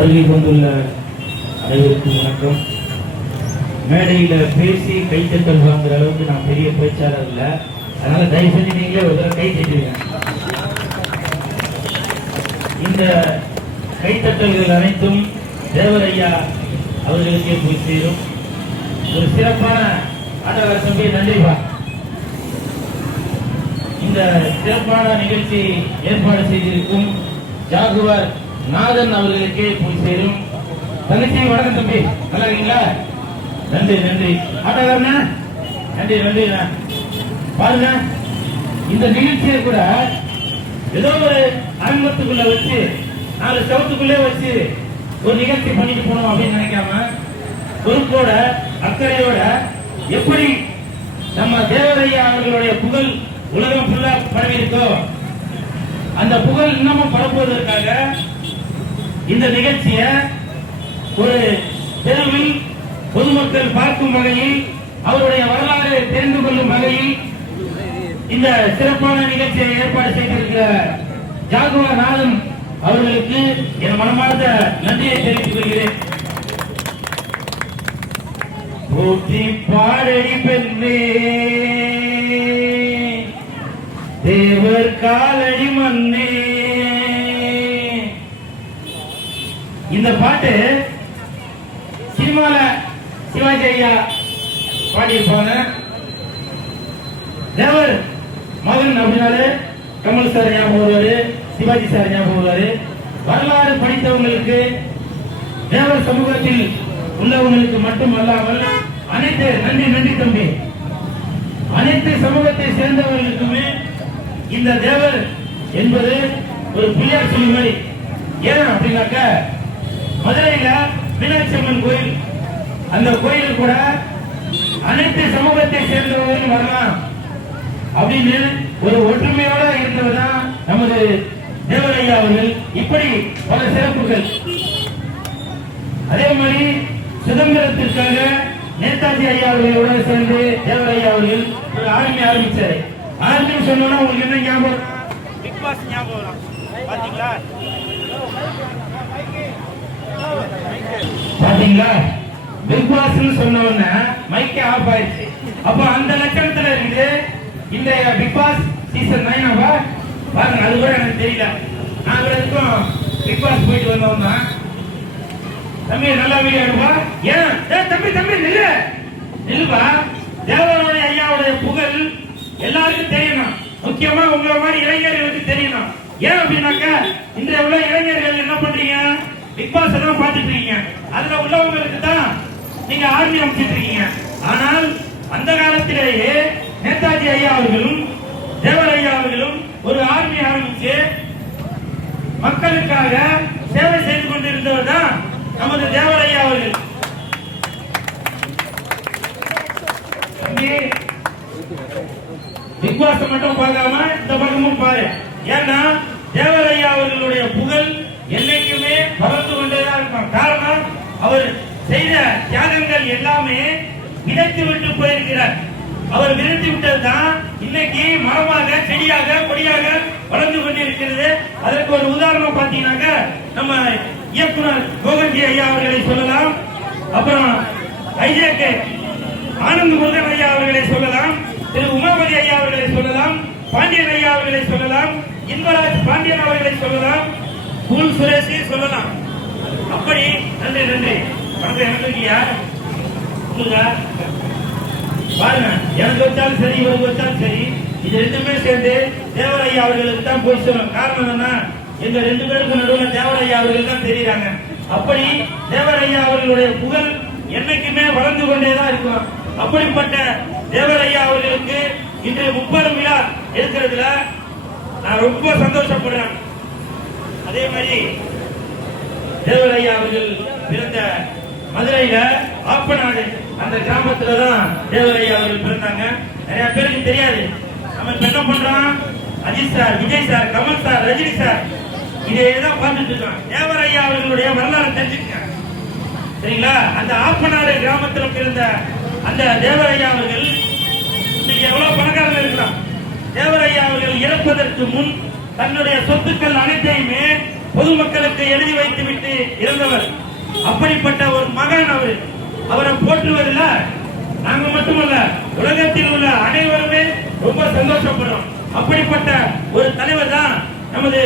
வருகை கொண்டுள்ள அனைவருக்கும் வணக்கம். மேடையில பேசி கைத்தட்டல் வாங்குற அளவுக்கு நான் பெரிய பேச்சாளர் இல்லை, அதனால தயவு செஞ்சு நீங்களே ஒரு தடவை கை தட்டுவீங்க. இந்த கைத்தட்டல்கள் அனைத்தும் தேவரையா அவர்களுக்கே போய் சேரும். ஒரு சிறப்பான ஆட்டக்கார தம்பி, நன்றிப்பா. இந்த சிறப்பான நிகழ்ச்சி ஏற்பாடு செய்திருக்கும் ஜாகுவார் நாதன் அவர்களுக்கே போய் சேரும். தங்கச்சி வணக்கம் தம்பி, நல்லா இருக்கீங்களா? நன்றி நன்றி. ஆட்டக்காரண்ணா நன்றி நன்றி. பாருங்க, இந்த நிகழ்ச்சியை கூட ஏதோ ஒரு அரங்கத்துக்குள்ள வச்சு 4 சவுத்துக்குள்ளே வச்சு ஒரு நிகழ்ச்சி பண்ணிட்டு போனோம் அப்படின்னு நினைக்காம பொறுப்போட அக்கறையோட எப்படி நம்ம தேவரையா அவர்களுடைய புகழ் உலகம் ஃபுல்லா பரவி இருக்கோ அந்த புகழ் இன்னமும் பரப்புவதற்காக இந்த நிகழ்ச்சியை ஒரு தெருவில் பொதுமக்கள் பார்க்கும் வகையில் அவருடைய வரலாறு தெரிந்து கொள்ளும் வகையில் இந்த சிறப்பான நிகழ்ச்சியை ஏற்பாடு செய்திருக்கிற ஜாகுவார் நாதன் அவர்களுக்கு என் மனமார்ந்த நன்றியை தெரிவித்துக் கொள்கிறேன். போற்றி பாடடி பெண்ணே, தேவர் காலடி மண்ணே. இந்த பாட்டு சினிமால சிவாஜி ஐயா பாடியிருப்பாங்க. தேவர் மகன் அப்படின்னாலே கமல் சார் ஞாபகம் வருவாரு, சிவாஜி சார் ஞாபகம் வருவாரு. வரலாறு படித்தவங்களுக்கு, தேவர் சமூகத்தில் உள்ளவங்களுக்கு மட்டுமல்லாமல் அனைத்து நன்றி நன்றி தம்பி அனைத்து சமூகத்தை சேர்ந்தவர்களுக்குமே இந்த தேவர் என்பது ஒரு பிள்ளையார் சொல்லி மாதிரி. ஏன் அப்படின்னாக்க, மதுரையில மீனாட்சி அம்மன் கோயில், அந்த கோயிலுக்கு கூட அனைத்து சமூகத்தை சேர்ந்தவர்களும் வரலாம் அப்படின்னு ஒரு ஒற்றுமையோட இருந்ததுதான் நமது தேவரையா அவர்கள். இப்படி பல சிறப்புகள். அதே மாதிரி சுதந்திரத்திற்காக நேதாஜி ஐயா அவர்களோட சேர்ந்து தேவரையா அவர்கள் ஒரு ஆர்மி ஆரம்பிச்சாரு. ஆர்மி சொன்னோம்னா உங்களுக்கு என்ன ஞாபகம்? பிக் பாஸ் ஞாபகம். பாத்தீங்களா பாத்தீங்களா பிக் பாஸ் சொன்ன உடனே மைக்கே ஆஃப் ஆயிடுச்சு. அப்ப அந்த லட்சணத்துல இருந்து இந்த பிக் பாஸ் சீசன் 9 பாருங்க. அது கூட எனக்கு தெரியல. நான் வரைக்கும் பிக் பாஸ் போயிட்டு வந்தோம் தான். தம்பி நல்லா வீடியோ எடுப்பா. ஏன் தம்பி தம்பி நில்லு நில்லுப்பா. தேவருடைய ஐயாவுடைய புகழ் எல்லாருக்கும் தெரியணும். முக்கியமா உங்களை மாதிரி இளைஞர்களுக்கு தெரியணும். ஏன் அப்படின்னாக்க, இன்றைய உள்ள இளைஞர்கள் என்ன பண்றீங்க? பிக் பாஸ் எல்லாம் பார்த்துட்டு இருக்கீங்க. அதுல உள்ளவங்களுக்கு தான் நீங்க ஆர்மி அமைச்சிட்டு இருக்கீங்க. ஆனால் அந்த காலத்திலேயே நேதாஜி ஐயா அவர்களும் தேவரையா அவர்களும் ஒரு ஆர்மி ஆரம்பிச்சு மக்களுக்காக சேவை செய்து கொண்டிருந்தவர் தான் நமது தேவரையா அவர்கள். பிக் பாஸ் மட்டும் பார்க்காம இந்த பக்கமும் பாரு. ஏன்னா தேவரையா அவர்களுடைய புகழ் என்னைக்குமே பறந்து கொண்டேதான் இருக்கும். காரணம், அவர் செய்த தியாகங்கள் எல்லாமே விதைத்து விட்டு போயிருக்கிறார். அவர் விதைத்து விட்டதுதான் இன்னைக்கு மரமாக, செடியாக, கொடியாக வளர்ந்து கொண்டிருக்கிறது. அதற்கு ஒரு உதாரணம் பார்த்தீங்கன்னாக்க, நம்ம இயக்குனர் கோகன்ஜி ஐயா அவர்களை சொல்லலாம். அப்புறம் ஐஜேகே ஆனந்த் முருகன் ஐயா அவர்களை சொல்லலாம். திரு உமாபதி ஐயா அவர்களை சொல்லலாம். பாண்டியன் ஐயா அவர்களை சொல்லலாம். இன்பராஜ் பாண்டியன் அவர்களை சொல்லலாம். கூல் சுரேஷ் சொல்லலாம். அப்படி நன்றி நன்றி. பாருங்க, எனக்கு வச்சாலும் சரி, இவருக்கு வச்சாலும் சரி, இது ரெண்டுமே சேர்ந்து தேவரையா அவர்களுக்கு தான் போய் சொல்லணும். காரணம் என்னன்னா, எங்க 2 பேருக்கு நடுவில் தேவரையா அவர்கள் தான் தெரியுறாங்க. அப்படி தேவரையா அவர்களுடைய புகழ் என்னைக்குமே வளர்ந்து கொண்டேதான் இருக்கும். அப்படிப்பட்ட தேவரையா அவர்களுக்கு இன்று 30 விழா இருக்கிறதுல நான் ரொம்ப சந்தோஷப்படுறேன். அதே மாதிரி தேவரையா அவர்கள் பிறந்த மதுரையில ஆப்பநாடு அந்த கிராமத்துலதான் தேவரையா அவர்கள் பிறந்தாங்க. நிறைய பேருக்கு தெரியாது. நம்ம என்ன பண்றோம், Ajith sir, Vijay sir, Kamal sir, Rajini sir இதைதான் பார்த்துட்டு இருக்கோம். தேவரையா அவர்களுடைய வரலாறு தெரிஞ்சுக்கங்க, சரிங்களா? அந்த ஆப்பநாடு கிராமத்தில் பிறந்த அந்த தேவரையா அவர்கள் இன்னைக்கு எவ்வளவு பணக்காரங்க இருக்கலாம். தேவரையா அவர்கள் இறப்பதற்கு முன் தன்னுடைய சொத்துக்கள் அனைத்தையுமே பொதுமக்களுக்கு எழுதி வைத்து விட்டு இறந்தவர். அப்படிப்பட்ட ஒரு மகன் அவர். அவரை போற்றுவதில் நாங்க மட்டுமல்ல, உலகத்தில் உள்ள அனைவருமே ரொம்ப சந்தோஷப்படுறோம். அப்படிப்பட்ட ஒரு தலைவர் தான் நமது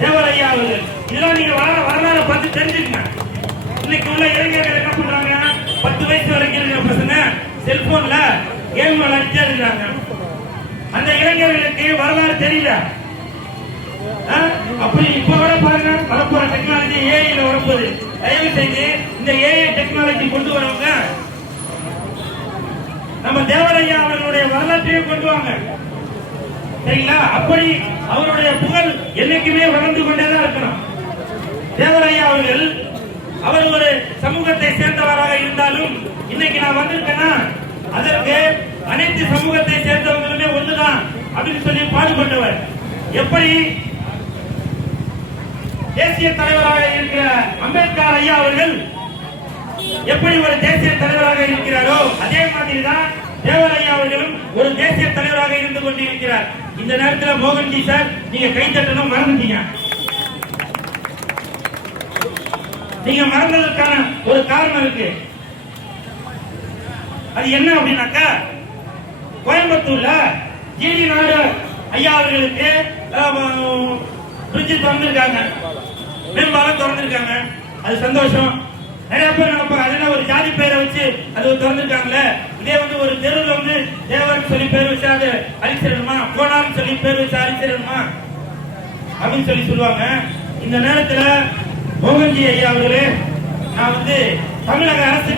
தேவர் ஐயா அவர்கள். இதெல்லாம் நீங்க வரலாறு பார்த்து தெரிஞ்சுக்கங்க. இன்னைக்கு உள்ள இளைஞர்கள் என்ன பண்றாங்க? 10 வயசு வரைக்கும் இருக்கிற பசங்க செல்போன்ல கேம் விளையாடிட்டே இருக்கிறாங்க. அந்த இளைஞர்களுக்கு வரலாறு தெரியல. அப்படி இப்ப கூட பாருங்க, வரப்போற டெக்னாலஜி ஏஐல வரப்போகுது. தயவு செய்து இந்த ஏஐ டெக்னாலஜி கொண்டு வரவங்க நம்ம தேவரையா அவர்களுடைய வரலாற்றையும் கொண்டு வாங்க, சரிங்களா? அப்படி அவருடைய புகழ் என்னைக்குமே வளர்ந்து கொண்டேதான் இருக்கணும். தேவரையா அவர்கள் அவர் ஒரு சமூகத்தை சேர்ந்தவராக இருந்தாலும் இன்னைக்கு நான் வந்திருக்கேன்னா அதற்கு அனைத்து சமூகத்தை சேர்ந்தவங்களுமே ஒன்றுதான் அப்படின்னு சொல்லி பாடுபட்டவர். எப்படி தேசிய தலைவராக இருக்கிற அம்பேத்கர் ஐயா அவர்கள் எப்படி ஒரு தேசிய தலைவராக இருக்கிறாரோ அதே மாதிரி தான் தேவர் ஐயா அவர்களும் ஒரு தேசிய தலைவராக இருந்து கொண்டிருக்கிறார். இந்த நேரத்தில் மோகன்ஜி சார், நீங்க கை தட்டணும் மறந்துட்டீங்க. நீங்க மறந்ததற்கான ஒரு காரணம் இருக்கு. அது என்ன அப்படின்னாக்கா, கோயம்புத்தூர்ல ஜிடி நாடு ஐயா அவர்களுக்கு பிரிட்ஜ் திறந்திருக்காங்க, மேம்பாலம் திறந்திருக்காங்க. அது சந்தோஷம். நிறைய பேர் நினைப்பாங்க அதுல ஒரு ஜாதி பேரை வச்சு அது திறந்திருக்காங்கல்ல, இதே ஒரு தெருவில் தேவர்னு சொல்லி பேர் வச்சா அது அழிச்சிடணுமா, கோனான்னு சொல்லி பேர் வச்சா அழிச்சிடணுமா அப்படின்னு சொல்லுவாங்க. இந்த நேரத்தில் மோகன்ஜி ஐயா அவர்களே, நான் தமிழக அரசு